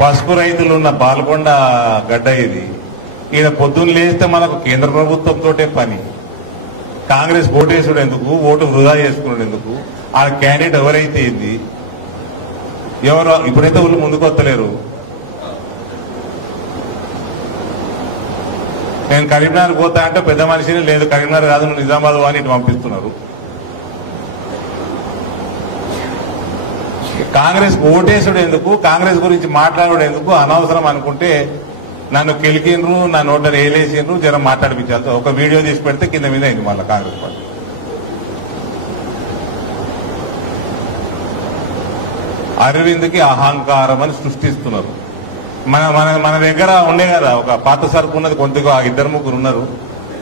పసుపు రైతులున్న పాల్గొండ గడ్డ ఇది. ఈయన పొద్దున్న లేస్తే మనకు కేంద్ర ప్రభుత్వంతో పని. కాంగ్రెస్ ఓటేసుడు ఎందుకు, ఓటు వృధా చేసుకున్నాడు ఎందుకు? ఆ క్యాండిడేట్ ఎవరైతే ఏంది, ఎవరు ఇప్పుడైతే వాళ్ళు ముందుకు వస్తలేరు. నేను కరీంనగర్ పోతా అంటే పెద్ద మనిషిని, లేదు కరీంనగర్ కాదు నువ్వు నిజామాబాద్ అని ఇటు పంపిస్తున్నారు. కాంగ్రెస్ ఓటేసుడు ఎందుకు, కాంగ్రెస్ గురించి మాట్లాడడం ఎందుకు, అనవసరం అనుకుంటే నన్ను కెలికిండ్రు, నా నోట ఏలేసిండ్రు, జరం మాట్లాడిపించాలి. ఒక వీడియో తీసి పెడితే కింద మీద అయింది మళ్ళీ కాంగ్రెస్ పార్టీ. అరవింద్కి అహంకారం అని సృష్టిస్తున్నారు. మన మన మన దగ్గర ఉండే కదా ఒక పాత సరుకు ఉన్నది, కొంతగా 2-3 ఉన్నారు,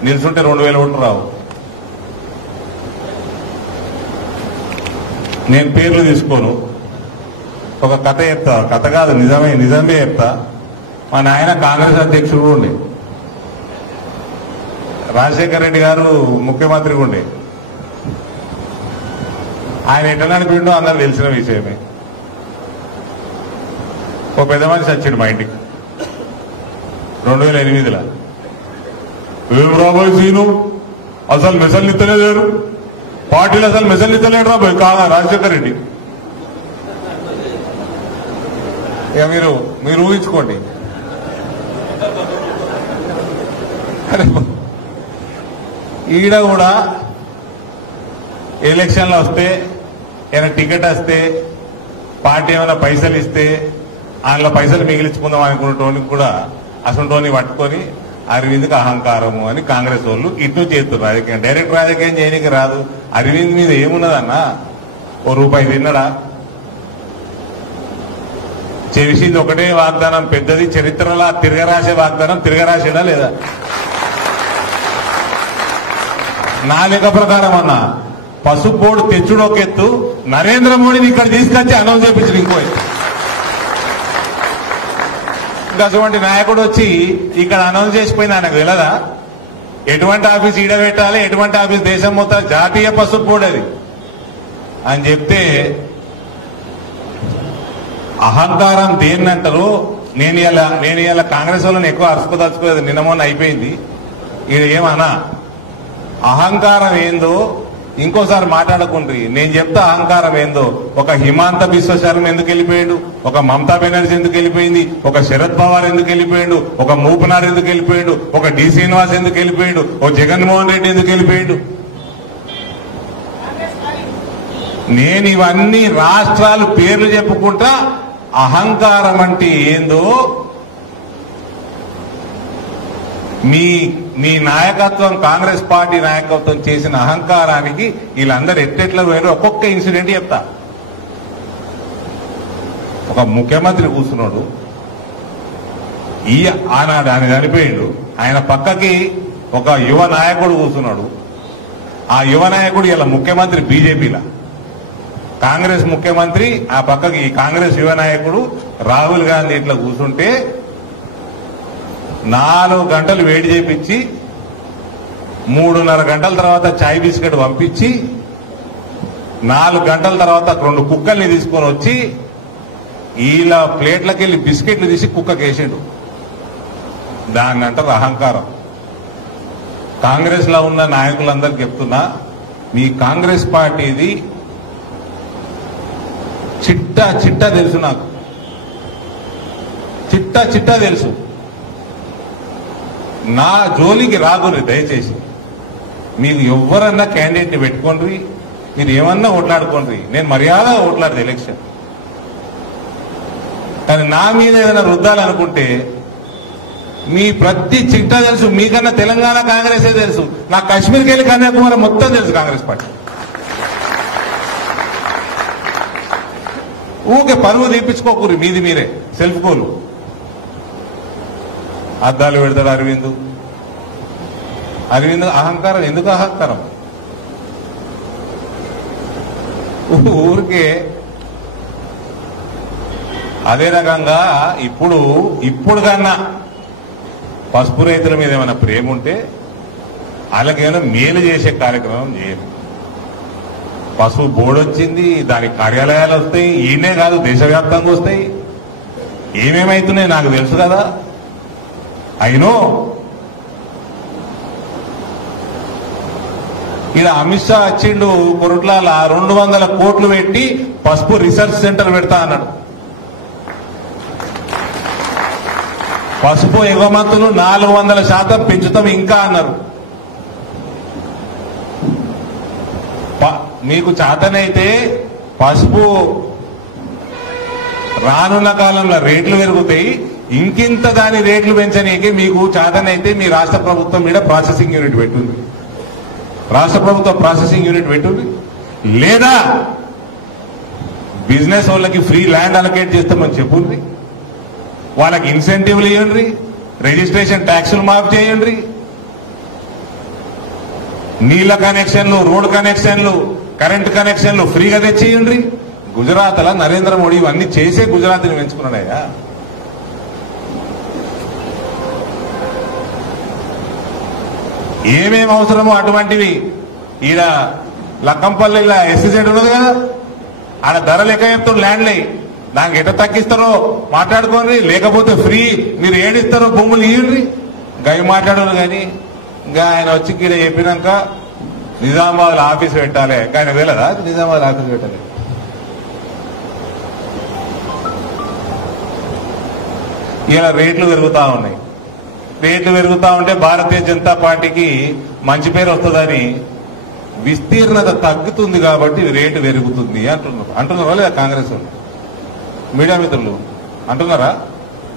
నిల్చుంటే 2000 ఓట్లు రావు. నేను పేర్లు తీసుకోను, ఒక కథ చెప్తా. కథ కాదు, నిజమే చెప్తా. మా నాయన కాంగ్రెస్ అధ్యక్షుడు ఉండే, రాజశేఖర రెడ్డి గారు ముఖ్యమంత్రిగా ఉండే. ఆయన ఎట్లా నడిపిండో అందరూ తెలిసిన విషయమే. ఓ పెద్ద మనిషి వచ్చాడు మా ఇంటికి 2008లో. ఏం రాబోయే సీను, అసలు మెసలు ఇస్తలేరు పార్టీలు, అసలు మెసలు ఇస్తలేడు రాబోయే కాదా రాజశేఖర రెడ్డి. ఇక మీరు ఊహించుకోండి. ఈడ కూడా ఎలక్షన్లు వస్తే, ఏమైనా టికెట్ వస్తే, పార్టీ ఏమైనా పైసలు ఇస్తే అందులో పైసలు మిగిలించుకుందాం అనుకున్నటోని కూడా అసలు పట్టుకొని అరవింద్కి అహంకారము అని కాంగ్రెస్ వాళ్ళు ఇటు చేస్తారు. రాజకీయం డైరెక్ట్ రాజకీయం చేయడానికి రాదు. అరవింద్ మీద ఏమున్నదన్నా, ఓ రూపాయి తిన్నడా? చేసింది ఒకటే వాగ్దానం పెద్దది, చరిత్రలా తిరగరాసే వాగ్దానం తిరగరాసేదా లేదా? నా లెక్క ప్రకారం అన్న పసుపు బోర్డు తెచ్చుడు ఒక ఎత్తు, నరేంద్ర మోడీని ఇక్కడ తీసుకొచ్చి అనౌన్స్ చేయించడు ఇంకో ఎత్తు. అటువంటి నాయకుడు వచ్చి ఇక్కడ అనౌన్స్ చేసిపోయింది, ఆయనకు తెలియదా ఎటువంటి ఆఫీస్ ఈడ పెట్టాలి, ఎటువంటి ఆఫీస్ దేశం మొత్తం జాతీయ పసుపు బోర్డు అది అని చెప్తే అహంకారం దేన్ని అంటారు? నేను ఇలా కాంగ్రెస్ వాళ్ళని ఎక్కువ అరుచుకోదలుచుకోలేదు, నిన్న మొన్న అయిపోయింది. ఇది ఏమన్నా అహంకారం ఏందో ఇంకోసారి మాట్లాడకుండ్రి. నేను చెప్తా అహంకారం ఏందో. ఒక హిమాంత బిశ్వ శర్మ ఎందుకు వెళ్ళిపోయాడు, ఒక మమతా బెనర్జీ ఎందుకు వెళ్ళిపోయింది, ఒక శరద్ పవార్ ఎందుకు వెళ్ళిపోయాడు, ఒక మూపనార్ ఎందుకు వెళ్ళిపోయాడు, ఒక డి శ్రీనివాస్ ఎందుకు వెళ్ళిపోయాడు, ఒక జగన్మోహన్ రెడ్డి ఎందుకు వెళ్ళిపోయాడు? నేను ఇవన్నీ రాష్ట్రాలు పేర్లు చెప్పుకుంటా అహంకారం అంటే ఏందో మీ నాయకత్వం, కాంగ్రెస్ పార్టీ నాయకత్వం చేసిన అహంకారానికి వీళ్ళందరూ ఎట్టెట్లా పోయారో ఒక్కొక్క ఇన్సిడెంట్ చెప్తా. ఒక ముఖ్యమంత్రి కూర్చున్నాడు, ఆనాడు ఆయన చనిపోయిండు, ఆయన పక్కకి ఒక యువ నాయకుడు కూర్చున్నాడు. ఆ యువ నాయకుడు ఇలా ముఖ్యమంత్రి బీజేపీలా, కాంగ్రెస్ ముఖ్యమంత్రి ఆ పక్కకి కాంగ్రెస్ యువ నాయకుడు రాహుల్ గాంధీ ఇట్లా కూర్చుంటే 4 గంటలు వేడి చేపించి 3.5 గంటల తర్వాత చాయ్ బిస్కెట్ పంపించి 4 గంటల తర్వాత 2 కుక్కల్ని తీసుకొని వచ్చి ఇలా ప్లేట్లకి వెళ్ళి బిస్కెట్లు తీసి కుక్కకేసిండు. దాన్ని అంటారు అహంకారం. కాంగ్రెస్ లో ఉన్న నాయకులందరికీ చెప్తున్నా, మీ కాంగ్రెస్ పార్టీది చిట్టా తెలుసు, నాకు చిట్టా తెలుసు. నా జోలికి రాగుర్రి దయచేసి. మీకు ఎవరన్నా క్యాండిడేట్ ని పెట్టుకోండి, మీరు ఏమన్నా ఓట్లాడుకోండి, నేను మర్యాద ఓట్లాడదు ఎలక్షన్. కానీ నా మీద ఏదైనా రుద్దాలనుకుంటే మీ ప్రతి చిట్టా తెలుసు. మీకన్నా తెలంగాణ కాంగ్రెసే తెలుసు, నాకు కాశ్మీర్కి వెళ్ళి కన్యాకుమారి మొత్తం తెలుసు కాంగ్రెస్ పార్టీ. ఊకే పరువు తీపించుకోకూరి, మీది మీరే సెల్ఫ్ గోలు. అద్దాలు పెడతాడు అరవింద్ అహంకారం. ఎందుకు అహంకారం? ఊరికే అదే రకంగా ఇప్పుడు కన్నా పసుపు రైతుల మీద ఏమైనా ప్రేమ ఉంటే వాళ్ళకేమైనా మేలు చేసే కార్యక్రమం చేయాలి. పసుపు బోర్డు వచ్చింది, దానికి కార్యాలయాలు వస్తాయి, ఈయనే కాదు దేశవ్యాప్తంగా వస్తాయి. ఏమేమైతున్నాయి నాకు తెలుసు కదా. అయినో ఇలా అమిత్ షా వచ్చిండు కొరుట్ల 200 కోట్లు పెట్టి పసుపు రీసెర్చ్ సెంటర్ పెడతా అన్నాడు. పసుపు ఎగుమతులు 400% పెంచుతాం ఇంకా అన్నారు. మీకు చేతనైతే పసుపు రానున్న కాలంలో రేట్లు పెరుగుతాయి, ఇంకింత దాని రేట్లు పెంచనీకి మీకు చేతనైతే మీ రాష్ట్ర ప్రభుత్వం మీద ప్రాసెసింగ్ యూనిట్ పెట్టుంది. రాష్ట్ర ప్రభుత్వం ప్రాసెసింగ్ యూనిట్ పెట్టుంది. లేదా బిజినెస్ వాళ్ళకి ఫ్రీ ల్యాండ్ అలొకేట్ చేస్తామని చెప్పుండ్రి, వాళ్ళకి ఇన్సెంటివ్లు ఇవ్వండి, రిజిస్ట్రేషన్ ట్యాక్సులు మాఫ్ చేయండి, నీళ్ల కనెక్షన్లు, రోడ్ కనెక్షన్లు, కరెంటు కనెక్షన్లు ఫ్రీగా తెచ్చేయండి. గుజరాత్ లా నరేంద్ర మోడీ ఇవన్నీ చేసే గుజరాత్ని పెంచుకున్నాడయ్యా. ఏమేమి అవసరమో అటువంటివి ఈడ లక్కంపల్లిలో ఎస్సీజెడ్ ఉన్నది కదా, ఆడ ధరలు ఎక్క చెప్తాడు ల్యాండ్లే, దానికి ఎట్లా తగ్గిస్తారో మాట్లాడుకోండి, లేకపోతే ఫ్రీ మీరు ఏడిస్తారో భూములు ఇవ్వండి. గవి మాట్లాడారు కానీ ఇంకా ఆయన వచ్చి ఇక్కడ చెప్పినాక నిజామాబాద్ ఆఫీస్ పెట్టాలి, కానీ వెళ్ళదా నిజామాబాద్ ఆఫీస్ పెట్టాలి. ఇలా రేట్లు పెరుగుతా ఉన్నాయి. రేట్లు పెరుగుతా ఉంటే భారతీయ జనతా పార్టీకి మంచి పేరు వస్తుందని విస్తీర్ణత తగ్గుతుంది కాబట్టి రేటు పెరుగుతుంది అంటున్నారా లేదా కాంగ్రెస్ వాళ్ళు? మీడియా మిత్రులు అంటున్నారా?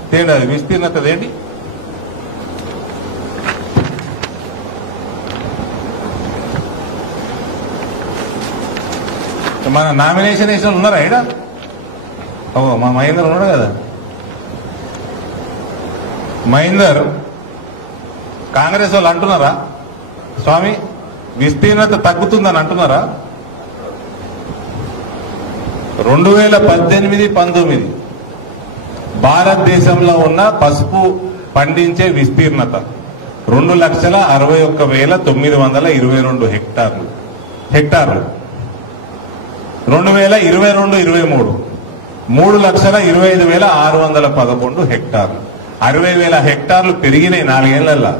తేండి అది విస్తీర్ణత ఏంటి? మన నామినేషన్ వేసిన ఉన్నారా ఇక్కడ? ఓ మా మహేందర్ ఉన్నాడు కదా. మహేందర్ కాంగ్రెస్ వాళ్ళు అంటున్నారా స్వామి విస్తీర్ణత తగ్గుతుందని అంటున్నారా? 2018-19 భారతదేశంలో ఉన్న పసుపు పండించే విస్తీర్ణత 2,61,922 హెక్టార్లు. 2022-23 3,25,611 హెక్టార్లు. 60,000 హెక్టార్లు పెరిగినాయి 4 ఏళ్లలో.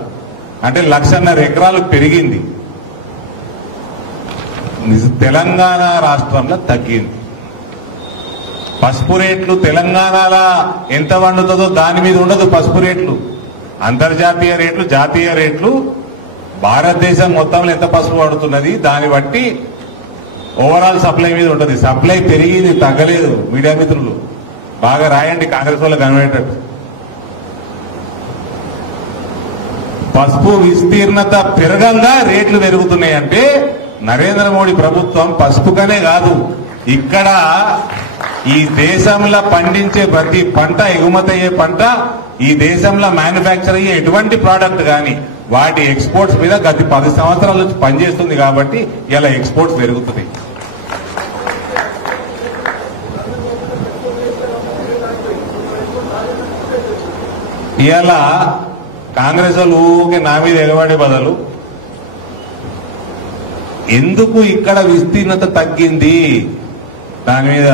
అంటే 1,50,000 ఎకరాలు పెరిగింది. తెలంగాణ రాష్ట్రంలో తగ్గింది. పసుపు రేట్లు తెలంగాణలో ఎంత వండుతుందో దాని మీద ఉండదు. పసుపు రేట్లు అంతర్జాతీయ రేట్లు, జాతీయ రేట్లు, భారతదేశం మొత్తంలో ఎంత పసుపు పడుతున్నది దాన్ని బట్టి ఓవరాల్ సప్లై మీద ఉంటుంది. సప్లై పెరిగింది, తగ్గలేదు. మీడియా మిత్రులు బాగా రాయండి, కాంగ్రెస్ వాళ్ళకి కనబడేటట్టు. పసుపు విస్తీర్ణత పెరగంగా రేట్లు పెరుగుతున్నాయి అంటే నరేంద్ర మోడీ ప్రభుత్వం పసుపుకనే కాదు, ఇక్కడ ఈ దేశంలో పండించే ప్రతి పంట, ఎగుమతి అయ్యే పంట, ఈ దేశంలో మ్యానుఫ్యాక్చర్ అయ్యే ఎటువంటి ప్రోడక్ట్ కానీ వాటి ఎక్స్పోర్ట్స్ మీద గత 10 సంవత్సరాల నుంచి పనిచేస్తుంది కాబట్టి ఇలా ఎక్స్పోర్ట్స్ పెరుగుతుంది. ఇలా కాంగ్రెస్ వాళ్ళు ఊకే నా మీద ఎగబడే బదులు ఎందుకు ఇక్కడ విస్తీర్ణత తగ్గింది దాని మీద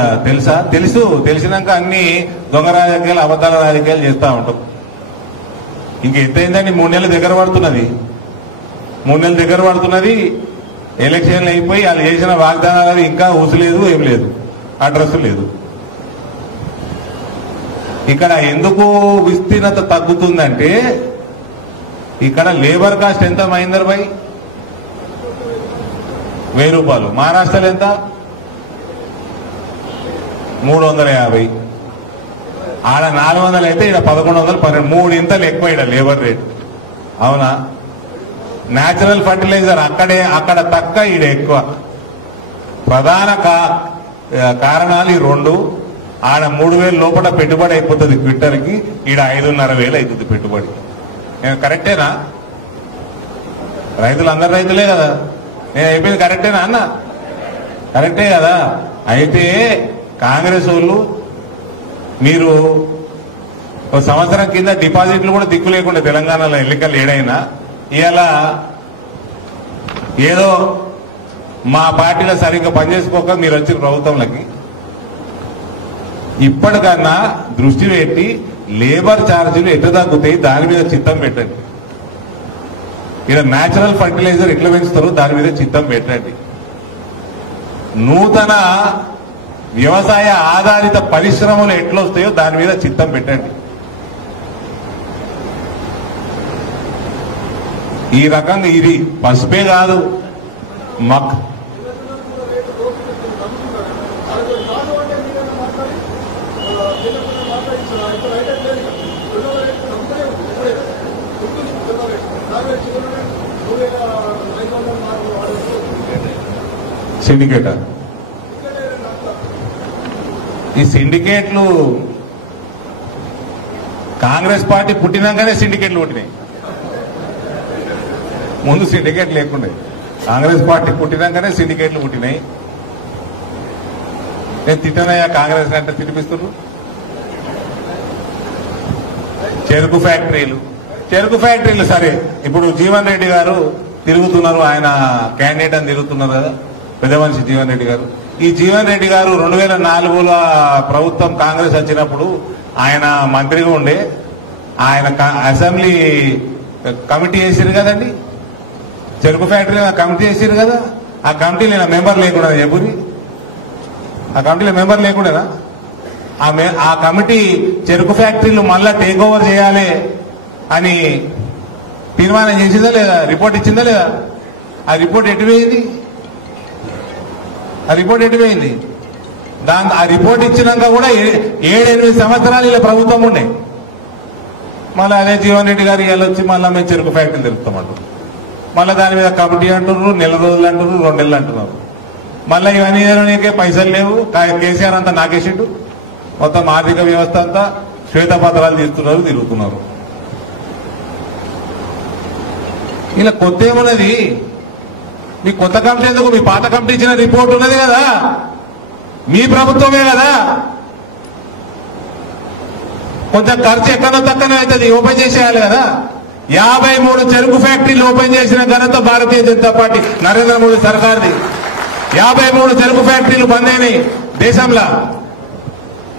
తెలిసినాక అన్ని దొంగ రాజకీయాలు, అబద్దాల రాజకీయాలు చేస్తూ ఉంటాం. ఇంకెంతైందండి? 3 నెలలు దగ్గర పడుతున్నది. 3 నెలలు దగ్గర పడుతున్నది. ఎలక్షన్లు అయిపోయి వాళ్ళు చేసిన వాగ్దానాలు ఇంకా ఊసలేదు, ఏం లేదు, అడ్రస్ లేదు. ఇక్కడ ఎందుకు విస్తీర్ణత తగ్గుతుందంటే ఇక్కడ లేబర్ కాస్ట్ ఎంత మహేందర్ భాయ్? 1000 రూపాయలు. మహారాష్ట్రలో ఎంత? 350. ఆడ 400 అయితే ఇక్కడ 1112. 3 ఇంతలు ఎక్కువ ఇక్కడ లేబర్ రేట్. అవునా? న్యాచురల్ ఫర్టిలైజర్ అక్కడ తక్కువ, ఈడ ఎక్కువ. ప్రధాన కారణాలు ఈ 2. ఆడ 3,000 లోపల పెట్టుబడి అయిపోతుంది క్వింటల్కి, ఈడ 5,500 అవుతుంది పెట్టుబడి. కరెక్టేనా? రైతులు అందరు రైతులే కదా. నేను అయిపోయింది కరెక్టేనా అన్న? కరెక్టే కదా. అయితే కాంగ్రెస్ వాళ్ళు మీరు ఒక సంవత్సరం కింద డిపాజిట్లు కూడా దిక్కు లేకుండా తెలంగాణలో ఎన్నికలు ఏడైనా ఇవాళ ఏదో మా పార్టీలో సరిగ్గా పనిచేసుకోక మీరు వచ్చిన ప్రభుత్వంలోకి ఇప్పటికన్నా దృష్టి పెట్టి లేబర్ ఛార్జీలు ఎట్లా తగ్గుతాయి దాని మీద చిత్తం పెట్టండి. ఇక్కడ న్యాచురల్ ఫర్టిలైజర్ ఎట్లా పెంచుతారో దాని మీద చిత్తం పెట్టండి. నూతన వ్యవసాయ ఆధారిత పరిశ్రమలు ఎట్లా వస్తాయో దాని మీద చిత్తం పెట్టండి. ఈ రకంగా ఇది పసుపే కాదు మక్ సిండికేట్ ఈ సిండికేట్లు కాంగ్రెస్ పార్టీ పుట్టినాకనే సిండికేట్లు పుట్టినాయి. ముందు సిండికేట్ లేకుండే కాంగ్రెస్ పార్టీ పుట్టినాకనే సిండికేట్లు పుట్టినాయి. నేను తిట్టనయ్యా కాంగ్రెస్ అంటే తినిపిస్తున్నారు. చెరుకు ఫ్యాక్టరీలు సరే ఇప్పుడు జీవన్ రెడ్డి గారు తిరుగుతున్నారు, ఆయన క్యాండిడేట్ అని తిరుగుతున్నారు కదా పెద్ద మనిషి జీవన్ రెడ్డి గారు. ఈ జీవన్ రెడ్డి గారు 2004లో ప్రభుత్వం కాంగ్రెస్ వచ్చినప్పుడు ఆయన మంత్రిగా ఉండే ఆయన అసెంబ్లీ కమిటీ వేసారు కదండి, చెరుకు ఫ్యాక్టరీ కమిటీ వేసారు కదా. ఆ కమిటీలో నేను మెంబర్ లేకుండా ఎప్పుడు ఆ కమిటీలో మెంబర్ లేకుండా ఆ కమిటీ చెరుకు ఫ్యాక్టరీలు మళ్ళా టేక్ ఓవర్ చేయాలి అని తీర్మానం చేసిందా లేదా, రిపోర్ట్ ఇచ్చిందా లేదా? ఆ రిపోర్ట్ ఎటుపోయింది? ఆ రిపోర్ట్ ఇచ్చినాక కూడా 7-8 సంవత్సరాలు ఇలా ప్రభుత్వం ఉండే. మళ్ళీ అదే జీవన్ రెడ్డి గారు వెళ్ళొచ్చి మళ్ళీ మేము చెరుకు ఫ్యాక్టరీలు తిరుగుతామంటారు. మళ్ళీ దాని మీద కమిటీ అంటున్నారు, నెల రోజులు అంటున్నారు, 2 నెలలు అంటున్నారు. మళ్ళీ ఇవన్నీ నీకే పైసలు లేవు, కేసీఆర్ అంతా నాకేసిండు, మొత్తం ఆర్థిక వ్యవస్థ అంతా శ్వేతపత్రాలు తీస్తున్నారు, తిరుగుతున్నారు. ఇలా కొత్త ఏమున్నది? మీ కొత్త కమిటీ ఎందుకు? మీ పాత కమిటీ ఇచ్చిన రిపోర్ట్ ఉన్నది కదా, మీ ప్రభుత్వమే కదా. కొంచెం ఖర్చు ఎక్కడో తక్కనే అవుతుంది, ఓపెన్ చేసేయాలి కదా. 53 చెరుకు ఫ్యాక్టరీలు ఓపెన్ చేసిన ఘనత భారతీయ జనతా పార్టీ నరేంద్ర మోడీ సర్కార్ది. 53 చెరుకు ఫ్యాక్టరీలు బంద్ అయినాయి దేశంలో.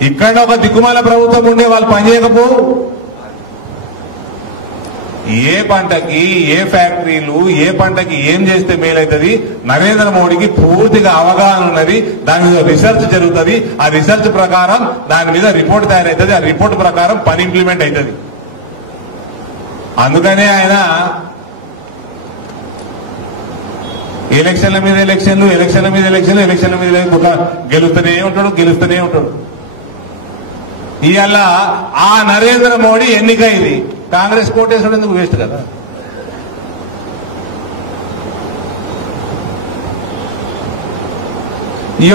ఇక్కడ ఒక దిక్కుమాల ప్రభుత్వం ఉండే వాళ్ళు పనిచేయకపోవు. ఏ పంటకి ఏ ఫ్యాక్టరీలు ఏ పంటకి ఏం చేస్తే మేలవుతుంది నరేంద్ర మోడీకి పూర్తిగా అవగాహన ఉన్నది. దాని మీద రీసెర్చ్ జరుగుతుంది. ఆ రీసెర్చ్ ప్రకారం దాని మీద రిపోర్ట్ తయారవుతుంది. ఆ రిపోర్ట్ ప్రకారం పని ఇంప్లిమెంట్ అవుతుంది. అందుకనే ఆయన ఎలక్షన్ల మీద ఎలక్షన్లు గెలుస్తూనే ఉంటాడు. ఇవాళ ఆ నరేంద్ర మోడీ ఎన్నిక ఇది కాంగ్రెస్ కోటేశ్వరం ఎందుకు వేస్ట్ కదా.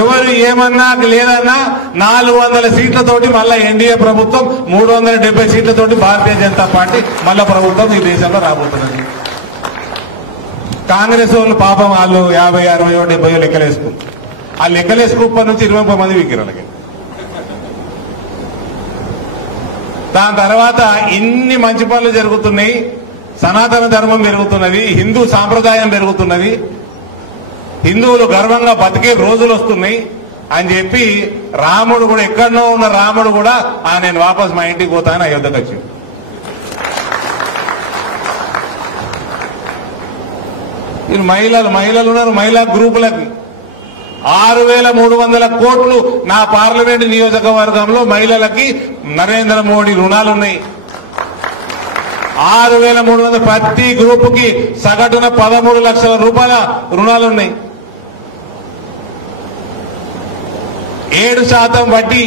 ఎవరు ఏమన్నా లేదన్నా 400 సీట్లతోటి మళ్ళా ఎన్డీఏ ప్రభుత్వం, 370 సీట్లతోటి భారతీయ జనతా పార్టీ మళ్ళా ప్రభుత్వం ఈ దేశంలో రాబోతున్నది. కాంగ్రెస్ వాళ్ళు పాపం వాళ్ళు 50, 60, 70 లెక్కలేసుకుంటారు. ఆ లెక్కలేసుకుప్పటి నుంచి 20 మంది విగ్రహాలకి. దాని తర్వాత ఇన్ని మంచి పనులు జరుగుతున్నాయి, సనాతన ధర్మం పెరుగుతున్నది, హిందూ సాంప్రదాయం పెరుగుతున్నది, హిందువులు గర్వంగా బతికే రోజులు వస్తున్నాయి అని చెప్పి రాముడు కూడా, ఎక్కడనో ఉన్న రాముడు కూడా నేను వాపస్ మా ఇంటికి పోతానని అయోధ్యకు వచ్చింది. వీళ్ళు మహిళలు ఉన్నారు. మహిళా గ్రూపులకి 6,300 కోట్లు నా పార్లమెంట్ నియోజకవర్గంలో మహిళలకి నరేంద్ర మోడీ రుణాలున్నాయి. 6,300 ప్రతి గ్రూపుకి సగటున 13 లక్షల రూపాయల రుణాలున్నాయి. 7% వడ్డీ,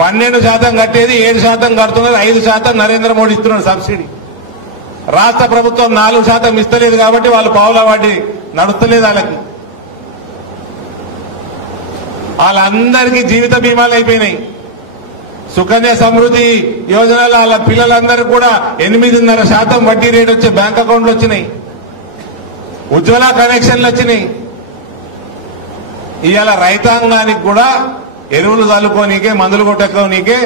12% కట్టేది 7% కడుతున్నారు, 5% నరేంద్ర మోడీ ఇస్తున్నాడు సబ్సిడీ. రాష్ట్ర ప్రభుత్వం 4% ఇస్తలేదు కాబట్టి వాళ్ళు పావుల వడ్డీ నడుస్తలేదు. వాళ్ళందరికీ జీవిత బీమాలు అయిపోయినాయి. సుకన్య సమృద్ధి యోజనలో వాళ్ళ పిల్లలందరూ కూడా 8.5% వడ్డీ రేటు వచ్చే బ్యాంక్ అకౌంట్లు వచ్చినాయి. ఉజ్వల కనెక్షన్లు వచ్చినాయి. ఇవాళ రైతాంగానికి కూడా ఎరువులు చల్లుకోనీకే, మందులు కొట్టుకోనీకే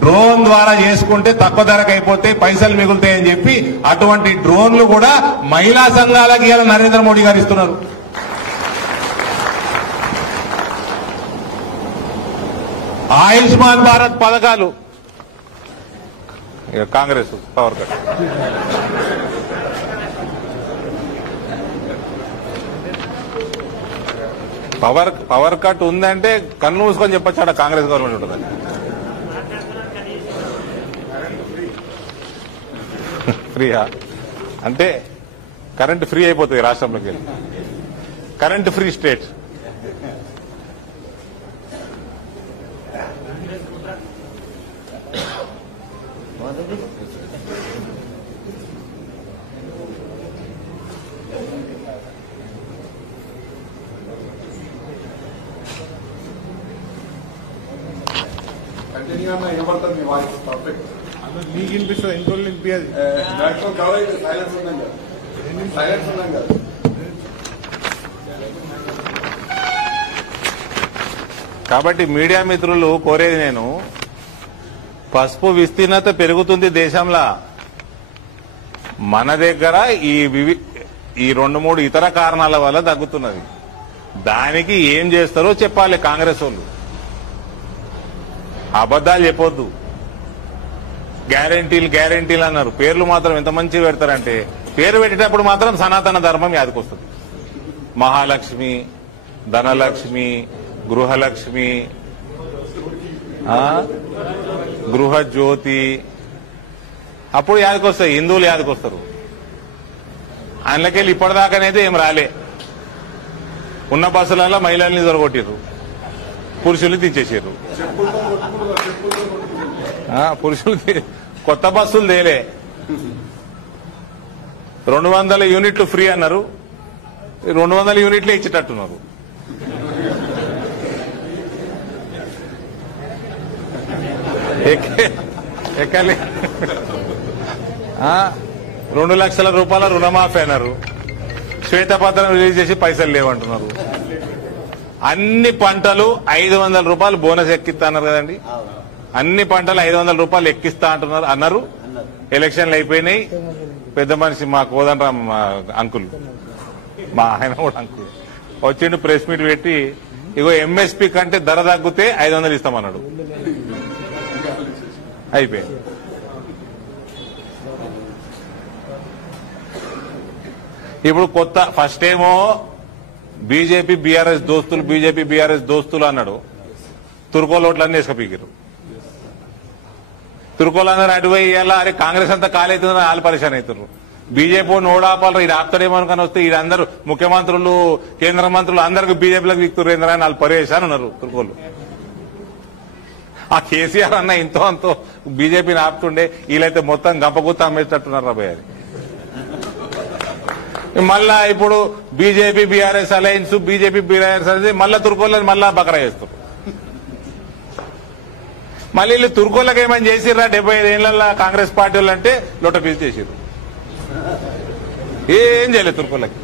డ్రోన్ ద్వారా చేసుకుంటే తక్కువ ధరకు అయిపోతే పైసలు మిగులుతాయని చెప్పి అటువంటి డ్రోన్లు కూడా మహిళా సంఘాలకు ఇవాళ నరేంద్ర మోడీ గారు ఇస్తున్నారు. ఆయుష్మాన్ భారత్ పథకాలు ఇక Congress power cut. Power cut ఉందంటే కన్ను మూసుకొని చెప్పొచ్చాడ కాంగ్రెస్ గవర్నమెంట్ ఉంటుందని. ఫ్రీయా అంటే కరెంట్ ఫ్రీ అయిపోతుంది రాష్ట్రంలోకి వెళ్ళి. Current free state. వినపడుతుంది మీ వాయిస్ పర్ఫెక్ట్. మీకు వినిపిస్తుంది, ఇంకో వినిపించదు. సైలెన్స్ ఉన్నాం కదా, సైలెన్స్ ఉన్నాం కదా. కాబట్టి మీడియా మిత్రులు కోరేది నేను, పసుపు విస్తీర్ణత పెరుగుతుంది దేశంలో. మన దగ్గర ఈ 2-3 ఇతర కారణాల వల్ల తగ్గుతున్నది. దానికి ఏం చేస్తారో చెప్పాలి కాంగ్రెస్ వాళ్ళు. అబద్దాలు చెప్పొద్దు. గ్యారంటీలు అన్నారు. పేర్లు మాత్రం ఎంత మంచిగా పెడతారంటే, పేరు పెట్టేటప్పుడు మాత్రం సనాతన ధర్మం యాదకొస్తుంది. మహాలక్ష్మి, ధనలక్ష్మి, గృహలక్ష్మి, గృహజ్యోతి, అప్పుడు యాదకొస్తాయి. హిందువులు యాదకొస్తారు. అందులోకెళ్ళి ఇప్పటిదాకానైతే ఏం రాలే. ఉన్న బస్సులలో మహిళల్ని దొరగొట్టిర్రు, పురుషులు తీసేసారు. పురుషులు కొత్త బస్సులు తేలే. 200 యూనిట్లు ఫ్రీ అన్నారు, 200 యూనిట్లే ఇచ్చేటట్టున్నారు. ఎక్కలే. 2 లక్షల రూపాయల రుణమాఫీ అన్నారు, శ్వేతపత్రం రిలీజ్ చేసి పైసలు లేవంటున్నారు. అన్ని పంటలు 500 రూపాయలు బోనస్ ఎక్కిస్తా అన్నారు కదండి. అన్ని పంటలు 500 రూపాయలు ఎక్కిస్తా అన్నారు. ఎలక్షన్లు అయిపోయినాయి. పెద్ద మనిషి మా కోదండరామ్ అంకుల్, మా ఆయన కూడా అంకుల్ వచ్చిండు, ప్రెస్ మీట్ పెట్టి ఇగో ఎంఎస్పీ కంటే ధర తగ్గితే 500 ఇస్తామన్నాడు. అయిపోయింది. ఇప్పుడు కొత్త ఫస్ట్ ఏమో బీజేపీ బీఆర్ఎస్ దోస్తులు అన్నాడు. తుర్కోలోట్లన్నీ వేసుకపోయారు. తుర్కోలందరూ అటువై ఇవ్వాలా, అరే కాంగ్రెస్ అంతా కాలవుతుందని వాళ్ళు పరిశాన్ అవుతారు. బీజేపీ ఓడాపాలరా, ఇది ఆపుతాడేమనుకొని వస్తే వీళ్ళందరూ ముఖ్యమంత్రులు, కేంద్ర మంత్రులు అందరికి బీజేపీలకు దిక్కుతున్నారు అని వాళ్ళు పరివేశాను ఉన్నారు తుర్కోలు. ఆ కేసీఆర్ అన్న ఇంతో అంతో బీజేపీని ఆపుతుండే, వీళ్ళైతే మొత్తం గంపగుత్త అమ్మేటట్టున్నారు రాబోయే. మళ్ళా ఇప్పుడు బీజేపీ బీఆర్ఎస్ అలయన్స్, మళ్ళా తుర్కోళ్ళని మళ్ళా బకరా చేస్తారు. మళ్ళీ వీళ్ళు తుర్కోళ్ళకి ఏమైనా చేసిర్రా 75 ఏళ్ల కాంగ్రెస్ పార్టీ వాళ్ళు అంటే లొట్టపీసి చేసిర్రు. ఏం చేయలేదు తుర్కోళ్ళకి.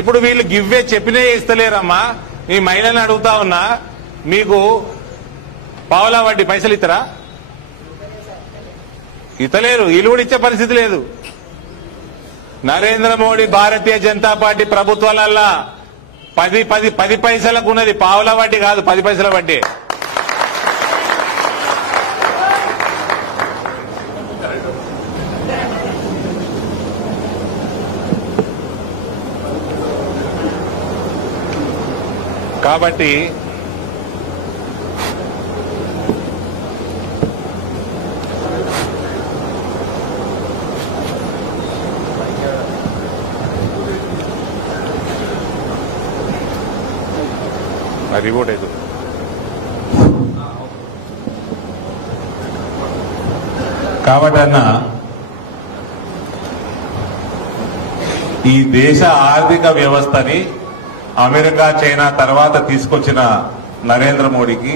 ఇప్పుడు వీళ్ళు గివ్వే చెప్పినే ఇస్తలేరమ్మా. మీ మహిళలను అడుగుతా ఉన్నా, మీకు పావలా వడ్డీ పైసలు ఇస్తారా? ఇతలేరు. వీళ్ళు కూడా ఇచ్చే పరిస్థితి లేదు. నరేంద్ర మోడీ భారతీయ జనతా పార్టీ ప్రభుత్వాలల్లా 10 పైసలకు ఉన్నది. పావలా వడ్డీ కాదు, 10 పైసల వడ్డీ. కాబట్టి రిపోర్ట్ అవుతుంది. కాబట్టి అన్న, ఈ దేశ ఆర్థిక వ్యవస్థని అమెరికా, చైనా తర్వాత తీసుకొచ్చిన నరేంద్ర మోడీకి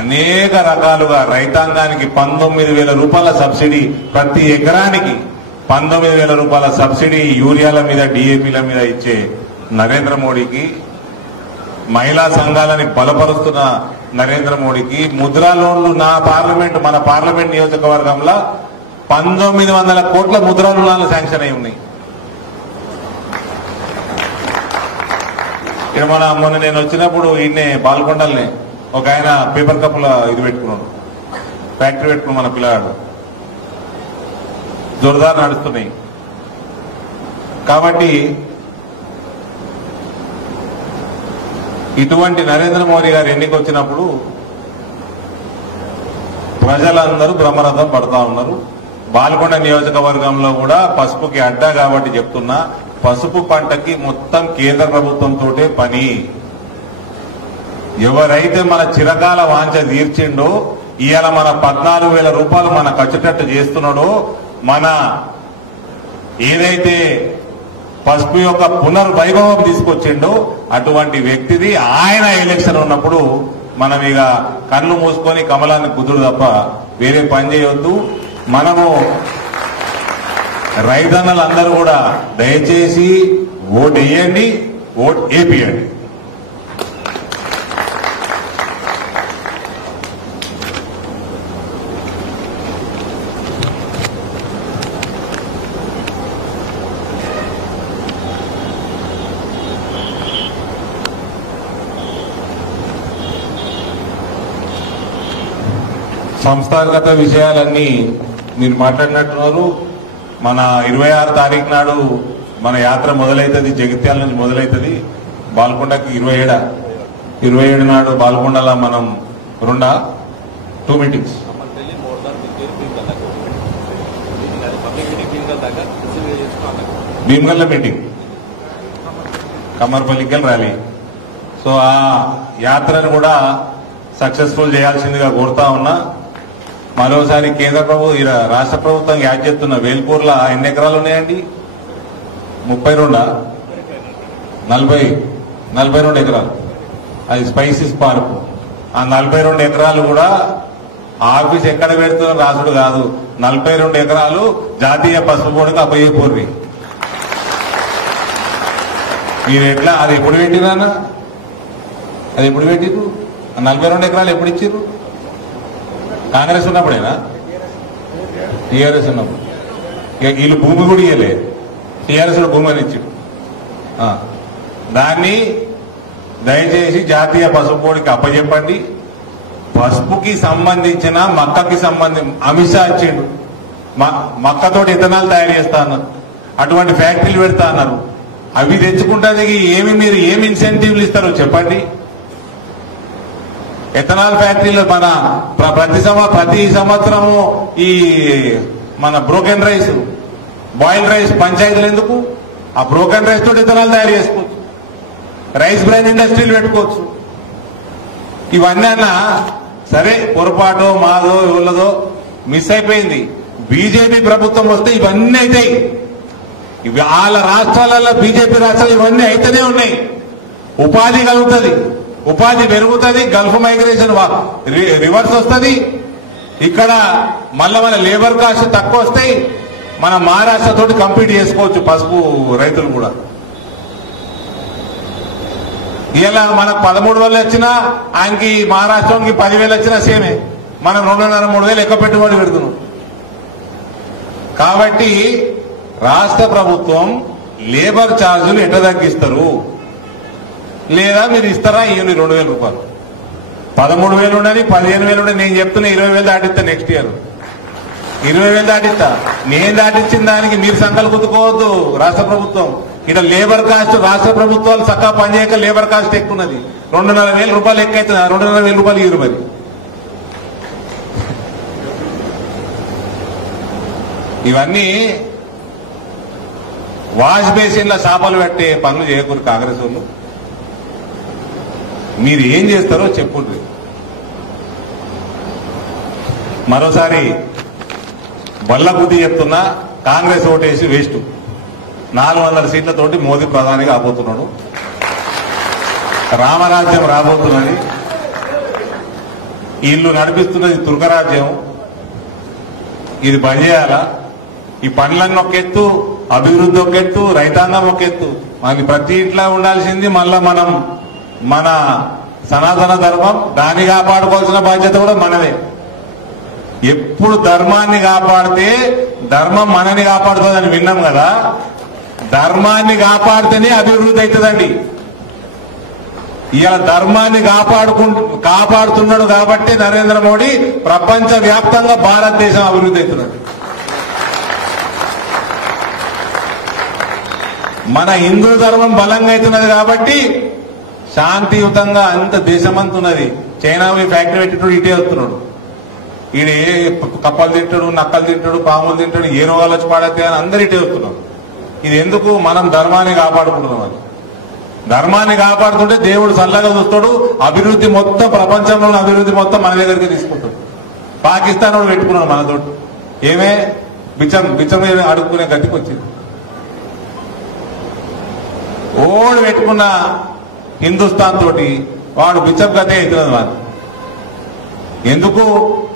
అనేక రకాలుగా రైతాంగానికి 19,000 రూపాయల సబ్సిడీ, ప్రతి ఎకరానికి 19,000 రూపాయల సబ్సిడీ యూరియాల మీద, డిఏపీల మీద ఇచ్చే నరేంద్ర మోడీకి, మహిళా సంఘాలని బలపరుస్తున్న నరేంద్ర మోడీకి ముద్రా లోన్లు మన పార్లమెంట్ నియోజకవర్గంలో 1900 కోట్ల ముద్రా రుణాలు శాంక్షన్ అయి ఉన్నాయి. ఇక్కడ మొన్న నేను వచ్చినప్పుడు ఈయన్నే బాల్కొండల్ని ఒక ఆయన పేపర్ కప్పుల ఇది పెట్టుకున్నాడు, ఫ్యాక్టరీ పెట్టుకున్నాడు మన పిల్లగాడు. జోరుదారు నడుస్తున్నాయి. కాబట్టి ఇటువంటి నరేంద్ర మోడీ గారు ఎన్నికొచ్చినప్పుడు ప్రజలందరూ బ్రహ్మరథం పడతా ఉన్నారు. బాల్కొండ నియోజకవర్గంలో కూడా పసుపుకి అడ్డా కాబట్టి చెప్తున్నా, పసుపు పంటకి మొత్తం కేంద్ర ప్రభుత్వంతో పని. ఎవరైతే మన చిరకాల వాంఛ తీర్చిండో ఇవాళ మన 14,000 రూపాయలు మన ఖర్చుటట్టు చేస్తున్నాడో, మన ఏదైతే పసుపు యొక్క పునర్వైభవం తీసుకొచ్చిండో అటువంటి వ్యక్తిది ఆయన ఎలక్షన్ ఉన్నప్పుడు మనం ఇక కళ్ళు మూసుకొని కమలాన్ని కుదురు తప్ప వేరే పని చేయొద్దు. మనము రైతన్నలందరూ కూడా దయచేసి ఓటు వేయండి, ఓటు వేపియండి. సంస్థాగత విషయాలన్నీ మీరు మాట్లాడినట్టున్నారు. మన 26 తారీఖు నాడు మన యాత్ర మొదలవుతుంది, జగిత్యాల నుంచి మొదలవుతుంది. బాల్కొండకి 27 నాడు బాల్కొండలో మనం 2 మీటింగ్స్, భీమగల్ల మీటింగ్, కమ్మర్పల్లికి ర్యాలీ. సో ఆ యాత్రను కూడా సక్సెస్ఫుల్ చేయాల్సిందిగా కోరుతా ఉన్నా. మరోసారి కేంద్ర ప్రభుత్వం రాష్ట్ర ప్రభుత్వం యాడ్ చేస్తున్న వేల్పూర్లో ఎన్ని ఎకరాలు ఉన్నాయండి? 32 42 ఎకరాలు. అది స్పైసీస్ పార్క్. ఆ 42 ఎకరాలు కూడా ఆఫీస్ ఎక్కడ పెడుతున్న రాసుడు కాదు, 42 ఎకరాలు జాతీయ పసుపు బోర్డుకి అప్పయ్యపూర్రి. మీరు ఎట్లా అది ఎప్పుడు పెట్టినా? అది ఎప్పుడు పెట్టిరు? 42 ఎకరాలు ఎప్పుడు ఇచ్చిర్రు? కాంగ్రెస్ ఉన్నప్పుడేనా? టీఆర్ఎస్ ఉన్నప్పుడు. ఇక వీళ్ళు భూమి కూడా ఇయ్యలే, టీఆర్ఎస్ భూమి అని ఇచ్చాడు. దాన్ని దయచేసి జాతీయ పసుపు బోర్డుకి అప్పచెప్పండి. పసుపుకి సంబంధించిన మక్కకి అమిత్ షా ఇచ్చిండు, మక్కతోటి ఇథనాల్ తయారు చేస్తా అన్నారు, అటువంటి ఫ్యాక్టరీలు పెడతా అన్నారు. అవి తెచ్చుకుంటే మీరు ఏమి ఇన్సెంటివ్లు ఇస్తారో చెప్పండి. ఎథనాల్ ఫ్యాక్టరీలో మన ప్రతి సంవత్సరము ఈ మన బ్రోకెన్ రైస్, బాయిల్ రైస్ పంచాయతీలు ఎందుకు? ఆ బ్రోకెన్ రైస్ తోటి ఇథనాల్ తయారు చేసుకోవచ్చు, రైస్ బ్రైన్ ఇండస్ట్రీలు పెట్టుకోవచ్చు. ఇవన్నీ అన్నా సరే, పొరపాటో మాదో ఎవరిదో మిస్ అయిపోయింది. బీజేపీ ప్రభుత్వం వస్తే ఇవన్నీ అవుతాయి. వాళ్ళ రాష్ట్రాలలో బీజేపీ రాష్ట్రాలు ఇవన్నీ అయితేనే ఉన్నాయి. ఉపాధి కలుగుతుంది, ఉపాధి పెరుగుతుంది, గల్ఫ్ మైగ్రేషన్ రివర్స్ వస్తుంది. ఇక్కడ మళ్ళా మన లేబర్ కాస్ట్ తక్కువ వస్తాయి. మన మహారాష్ట్ర తోటి కంపీట్ చేసుకోవచ్చు పసుపు రైతులు కూడా. ఇలా మనకు 13,000 వచ్చినా ఆయనకి మహారాష్ట్రానికి 10,000 వచ్చినా సేమే. మనం 2,500-3,000 ఎక్కువ పెట్టుబడి పెడుతున్నాం. కాబట్టి రాష్ట్ర ప్రభుత్వం లేబర్ ఛార్జీలు ఎట్లా తగ్గిస్తారు, లేదా మీరు ఇస్తారా? ఇవ్వండి 2,000 రూపాయలు. 13,000 ఉండని 15,000 ఉండని. నేను చెప్తున్నా 20,000 దాటిస్తా నెక్స్ట్ ఇయర్. 20,000 దాటిస్తా. నేను దాటిచ్చిన దానికి మీరు సంకలు గుద్దుకోవద్దు. రాష్ట్ర ప్రభుత్వం ఇక్కడ లేబర్ కాస్ట్, రాష్ట్ర ప్రభుత్వాలు చక్కగా పనిచేయక లేబర్ కాస్ట్ ఎక్కువ ఉన్నది. 2,500 రూపాయలు ఎక్కువ అవుతుంది. 2,500 రూపాయలు ఇవ్వరు. మరి ఇవన్నీ వాష్ బేసిన్ల చేపలు పెట్టే పనులు చేయకూడదు కాంగ్రెస్ వాళ్ళు. మీరు ఏం చేస్తారో చెప్పుండ్రి. మరోసారి బల్ల బుద్ధి చెప్తున్నా, కాంగ్రెస్ ఓటేసి వేస్ట్. 400 సీట్లతోటి మోదీ ప్రధానిగా రాబోతున్నాడు. రామరాజ్యం రాబోతున్నది. వీళ్ళు నడిపిస్తున్నది తుర్కరాజ్యం. ఇది బంద్ చేయాలా? ఈ పనులన్నీ ఒక ఎత్తు, అభివృద్ధి ఒక ఎత్తు, రైతాంగం ఒక ఎత్తు. మనకి ప్రతి ఇంట్లో ఉండాల్సింది మళ్ళా మనం మన సనాతన ధర్మం. దాన్ని కాపాడుకోవాల్సిన బాధ్యత కూడా మనమే. ఎప్పుడు ధర్మాన్ని కాపాడితే ధర్మం మనని కాపాడుతుందని విన్నాం కదా. ధర్మాన్ని కాపాడితేనే అభివృద్ధి అవుతుందండి. ఇవాళ ధర్మాన్ని కాపాడుతున్నాడు కాబట్టి నరేంద్ర మోడీ ప్రపంచ వ్యాప్తంగా భారతదేశం అభివృద్ధి అవుతున్నాడు. మన హిందూ ధర్మం బలంగా అవుతున్నది కాబట్టి శాంతియుతంగా అంత దేశమంతున్నది. చైనా ఫ్యాక్టరీ పెట్టేటోడు ఇటే వస్తున్నాడు. ఈయన కప్పలు తింటాడు, నక్కలు తింటాడు, పాములు తింటాడు, ఏ రోగాలు వచ్చి పాడతాయి అని అందరు ఇటే వస్తున్నాడు. ఇది ఎందుకు? మనం ధర్మాన్ని కాపాడుకుంటున్నాం. అది ధర్మాన్ని కాపాడుతుంటే దేవుడు చల్లగా చూస్తాడు. అభివృద్ధి మొత్తం, ప్రపంచంలోని అభివృద్ధి మొత్తం మన దగ్గరికి తీసుకుంటాడు. పాకిస్తాన్ వాడు పెట్టుకున్నాడు మనతో. ఏమే బిచ్చం అడుక్కునే గట్టికి వచ్చింది. ఓడు పెట్టుకున్న హిందుస్థాన్ తోటి వాడు బిచ్చం గతే అవుతున్నది. వాడు ఎందుకు?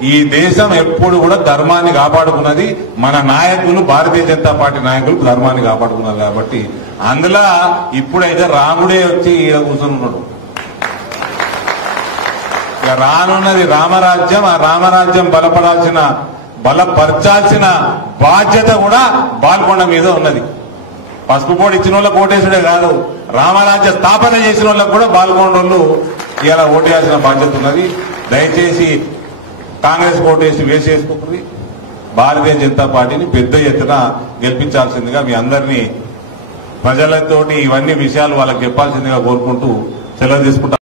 ఈ దేశం ఎప్పుడు కూడా ధర్మాన్ని కాపాడుకున్నది. మన నాయకులు, భారతీయ జనతా పార్టీ నాయకులు ధర్మాన్ని కాపాడుకున్నారు కాబట్టి అందులో ఇప్పుడైతే రాముడే వచ్చి ఈడ కూర్చున్నాడు. ఇక రానున్నది రామరాజ్యం. ఆ రామరాజ్యం బలపరచాల్సిన బాధ్యత కూడా బాల్కొండ మీద ఉన్నది. పసుపు పోటీ ఇచ్చిన వాళ్ళకి ఓటేసుడే కాదు, రామరాజ్య స్థాపన చేసిన వాళ్ళకు కూడా బాల్కొండ వాళ్ళు ఇలా ఓటేయాల్సిన బాధ్యత ఉన్నది. దయచేసి కాంగ్రెస్ ఓటేసి వేసేసుకుంటుంది. భారతీయ జనతా పార్టీని పెద్ద ఎత్తున గెలిపించాల్సిందిగా మీ అందరినీ ప్రజలతోటి ఇవన్నీ విషయాలు వాళ్ళకి చెప్పాల్సిందిగా కోరుకుంటూ సెలవు తీసుకుంటా.